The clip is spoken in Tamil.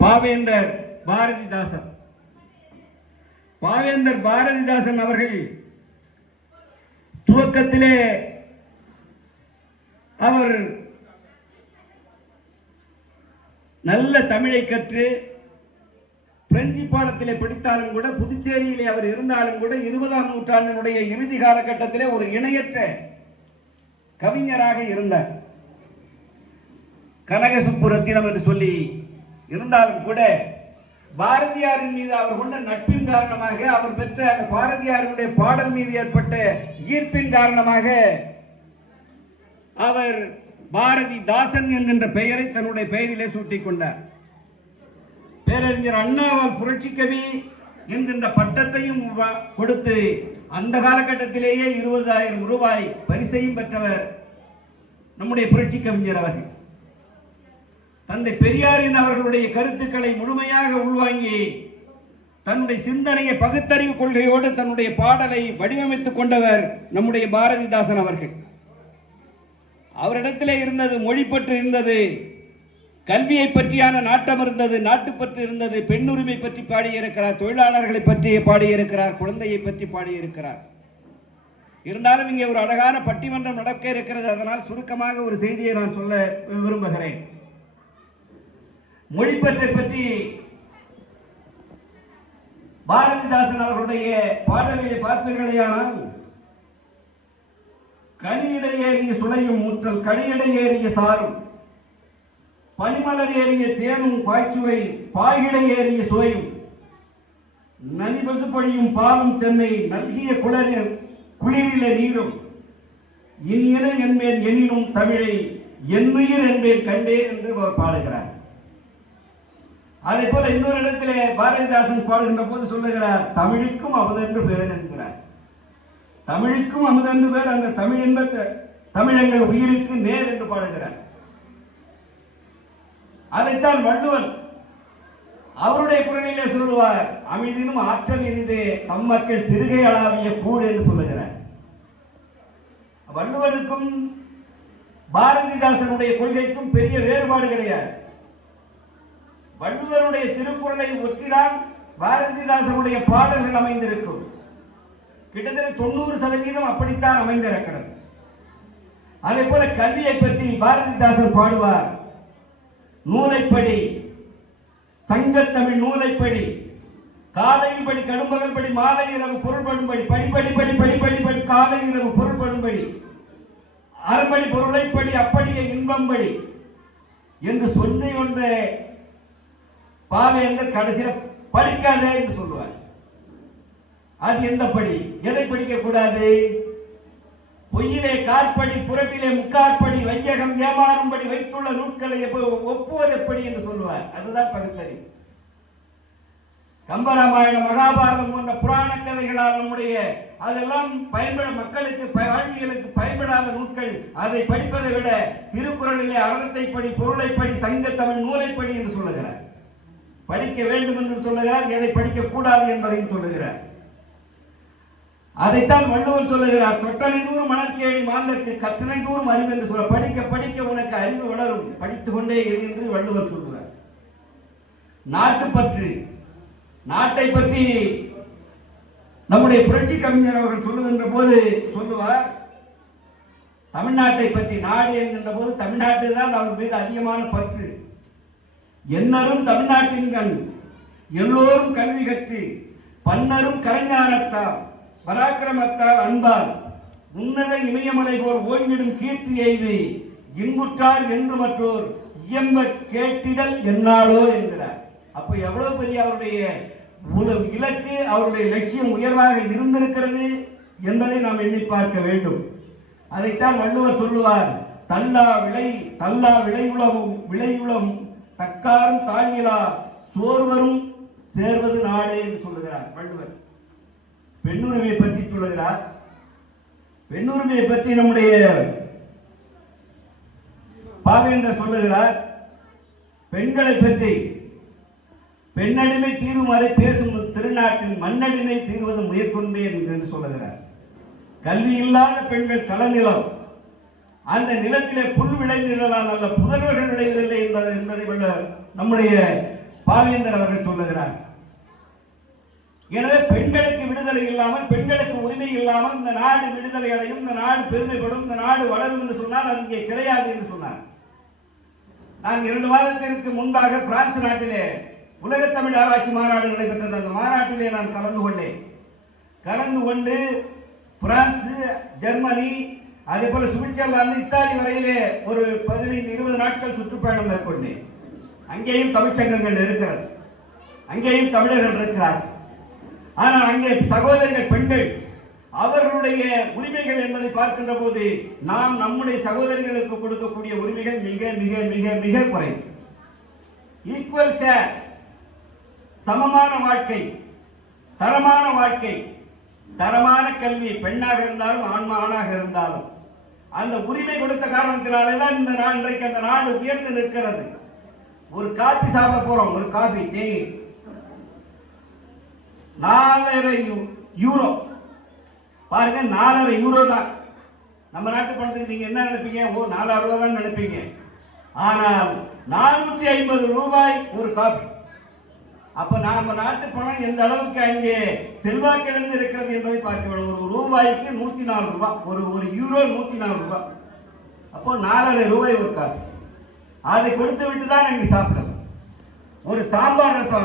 பாவேந்தர் பாரதிதாசன். பாவேந்தர் பாரதிதாசன் அவர்கள் துவக்கத்திலே அவர் நல்ல தமிழை கற்று பிரெஞ்சு பாடத்திலே படித்தாலும் கூட, புதுச்சேரியிலே அவர் இருந்தாலும் கூட 20ஆம் நூற்றாண்டினுடைய இறுதி காலகட்டத்திலே ஒரு இணையற்ற கவிஞராக இருந்தார். கனகசுப்புரத்தினம் என்று சொல்லி இருந்தாலும் கூட பாரதியாரின் மீது அவர் கொண்ட நட்பின் காரணமாக, அவர் பெற்ற அந்த பாரதியாருடைய பாடல் மீது ஏற்பட்ட ஈர்ப்பின் காரணமாக அவர் பாரதிதாசன் என்கின்ற பெயரை தன்னுடைய பெயரிலே சூட்டிக் கொண்டார். பேரறிஞர் அண்ணாவால் புரட்சி கவி என்கின்ற பட்டத்தையும் கொடுத்து அந்த காலகட்டத்திலேயே 20,000 ரூபாய் பரிசையும் பெற்றவர் நம்முடைய புரட்சி கவிஞர் அவர்கள். தந்தை பெரியாரின் அவர்களுடைய கருத்துக்களை முழுமையாக உள்வாங்கி தன்னுடைய சிந்தனையை பகுத்தறிவு கொள்கையோடு தன்னுடைய பாடலை வடிவமைத்துக் கொண்டவர் நம்முடைய பாரதிதாசன் அவர்கள். அவரிடத்திலே இருந்தது மொழிப்பற்று இருந்தது, கல்வியை பற்றியான நாட்டம் இருந்தது, நாட்டுப்பற்று இருந்தது, பெண்ணுரிமை பற்றி பாடியிருக்கிறார், தொழிலாளர்களை பற்றி பாடியிருக்கிறார், குழந்தையை பற்றி பாடியிருக்கிறார். இருந்தாலும் இங்கே ஒரு அழகான பட்டிமன்றம் நடக்க இருக்கிறது. அதனால் சுருக்கமாக ஒரு செய்தியை நான் சொல்ல விரும்புகிறேன். மொழிப்பற்றை பற்றி பாரதிதாசன் அவர்களுடைய பாடலிலே பார்த்தீர்களேயானால், கனியிடை ஏறிய சுளையும் முற்றல் கனியிடை ஏறிய சாரும் பனிமலர் ஏறிய தேனும் பாய்ச்சுவை பாய்கிடை ஏறிய சுவையும் நனிபசு பொழியும் பாலும் தென்னை நல்கிய குளிரில நீரும் இனியன என்பேன் எனினும் தமிழை என்னுயிர் என்பேன் கண்டேன் என்று அவர் பாடுகிறார். அதே போல இன்னொரு இடத்திலே பாரதிதாசன் பாடுகின்ற போது சொல்லுகிறார், தமிழுக்கும் அமுதென்று பேர் என்கிறார். தமிழுக்கும் அமுதென்று பேர், அந்த தமிழ் என்ப தமிழங்கள் உயிருக்கு நேர் என்று பாடுகிறார். அதைத்தான் வள்ளுவன் அவருடைய குரலிலே சொல்லுவார், அமிழ்தினும் ஆற்றல் இனிதே தம் மக்கள் சிறுகை அளவிய கூடு என்று சொல்லுகிறார். வள்ளுவனுக்கும் பாரதிதாசனுடைய கொள்கைக்கும் பெரிய வேறுபாடு கிடையாது. வள்ளுவனுடைய திருக்குறளை ஒற்றிதான் பாரதிதாசனுடைய பாடல்கள் அமைந்திருக்கும். கிட்டத்தட்ட 90% அப்படித்தான் அமைந்திருக்கிறது. அதே போல கல்வியை பற்றி பாரதிதாசன் பாடுவார், நூலைப்படி சங்கத்தமிழ் நூலைப்படி காலையில் படி கடும்பகல் படி மாலை இரவு பொருள்படும்படி படிப்படி படி படிப்படி படி காலை இரவு பொருள்படும்படி அறுபடி பொருளைப்படி அப்படியே இன்பம்படி என்று சொன்ன ஒன்றே பாவேந்தர் கடைசியில் படிக்காதே என்று சொல்லுவார். அது எந்த படி? எதை படிக்க கூடாது? பொய்யிலே காற்படி புறத்திலே முக்காற்படி வையகம் ஏமாறும்படி வைத்துள்ள நூல்களை ஒப்புவது எப்படி என்று சொல்லுவார். அதுதான் பகுத்தறிவு. கம்பராமாயணம் மகாபாரதம் போன்ற புராண கதைகளால் நம்முடைய அதெல்லாம் பயன்பட மக்களுக்கு வாழ்வியலுக்கு பயன்படாத நூல்கள். அதை படிப்பதை விட திருக்குறளிலே அறத்தை படி பொருளை படி சங்க தமிழ் நூலை படி என்று சொல்லுகிறார். படிக்க வேண்டும் என்று சொல்லுகிறார், எதை படிக்க கூடாது என்பதையும் சொல்லுகிறார். அதைத்தான் வள்ளுவர் சொல்லுகிறார், தொட்டனை தூரும் மணற்கேணி மாந்தற்கு கற்றனை தூரும் அறிவு என்று சொல்ல. படிக்க படிக்க உனக்கு அறிவு வளரும், படித்துக் கொண்டே இரு என்று வள்ளுவர் சொல்லுவார். நாட்டுப்பற்று, நாட்டை பற்றி நம்முடைய புரட்சி கவிஞர் அவர்கள் சொல்லுகின்ற போது சொல்லுவார், தமிழ்நாட்டை பற்றி நாடு என்கின்ற போது தமிழ்நாட்டில் தான் அவர் மீது அதிகமான பற்று. என்னரும் தமிழ்நாட்டின் கண் எல்லோரும் கல்வி கற்று பன்னரும் கலைஞானத்தால் பராக்கிரமத்தால் அன்பால் உன்னத இமயமலை போல் ஓய்விடும் கீர்த்தி எய்து இன்புற்றார் என்று மற்றோர் இயம்ப கேட்டிடல் என்னாலோ என்கிறார். அப்ப எவ்வளவு பெரிய அவருடைய இலக்கு, அவருடைய லட்சியம் உயர்வாக இருந்திருக்கிறது என்பதை நாம் எண்ணி பார்க்க வேண்டும். அதைத்தான் வள்ளுவர் சொல்லுவார், தல்லா விளைவுளம் தக்காரும் தாழ்நிலா சோர்வரும் சேர்வது நாடே என்று சொல்லுகிறார் வள்ளுவர். பெண்ணுரிமையை பற்றி சொல்லுகிறார். பெண்ணுரிமையை பற்றி நம்முடைய பாவேந்தர் சொல்லுகிறார், பெண்களை பற்றி பெண்ணடிமை தீரும் வரை பேசும் திருநாட்டின் மண்ணடிமை தீர்வது முயற்கொண்டேன் என்று சொல்லுகிறார். கல்வி இல்லாத பெண்கள் களநிலம், அந்த நிலத்திலே புல் விளைந்திடலாம், அல்ல புதல்வர்கள் விளைவதில்லை என்பதை நம்முடைய பாவேந்தர் அவர்கள் சொல்லுகிறார். எனவே பெண்களுக்கு விடுதலை இல்லாமல், பெண்களுக்கு உரிமை இல்லாமல் இந்த நாடு விடுதலை அடையும், இந்த நாடு பெருமைப்படும், இந்த நாடு வளரும் என்று சொன்னால் அது இங்கே கிடையாது என்று சொன்னார். நான் 2 மாதத்திற்கு முன்பாக பிரான்ஸ் நாட்டிலே உலக தமிழ் ஆராய்ச்சி மாநாடு நடைபெற்றது. அந்த மாநாட்டிலே நான் கலந்து கொண்டேன். கலந்து கொண்டு பிரான்ஸ், ஜெர்மனி, அதே போல சுவிட்சர்லாந்து, இத்தாலி வரையிலே ஒரு 15-20 நாட்கள் சுற்றுப்பயணம் மேற்கொண்டேன். அங்கேயும் தமிழ்ச்சங்கங்கள் இருக்கிறது, அங்கேயும் தமிழர்கள் இருக்கிறார்கள். ஆனால் அங்கே சகோதரிகள் பெண்கள் அவர்களுடைய உரிமைகள் என்பதை பார்க்கின்ற போது நாம் நம்முடைய சகோதரிகளுக்கு கொடுக்கக்கூடிய உரிமைகள் மிக மிக மிக மிக குறைவு. ஈக்குவல் ஷேர், சமமான வாழ்க்கை, தரமான வாழ்க்கை, தரமான கல்வி, பெண்ணாக இருந்தாலும் ஆணாக இருந்தாலும் அந்த உரிமை கொடுத்த காரணத்தினாலே தான் இந்த இன்றைக்கு அந்த நாடு உயர்ந்து நிற்கிறது. ஒரு காபி சாப்பிட போறோம், ஒரு காபி தேநீர் 4.5 யூரோ. பாருங்க, 4.5 யூரோ தான். நம்ம நாட்டு பணத்துக்கு நீங்க என்ன நினைப்பீங்க? ஓ, 4 ரூபாய் தான் நினைப்பீங்க. ஆனால் 450 ரூபாய் ஒரு காபி. அப்ப நம்ம நாட்டு பணம் எந்த அளவுக்கு அங்கே செல்வாக்கிழந்து இருக்கிறது என்பதை பார்க்க வேண்டும். ஒரு ரூபாய்க்கு 104 ரூபாய், ஒரு யூரோ 104 ரூபாய். அப்போ 4.5 ரூபாய் ஒரு காபி. அதை கொடுத்து விட்டு தான் அங்கே சாப்பிடணும். ஒரு சாம்பார் ரசம்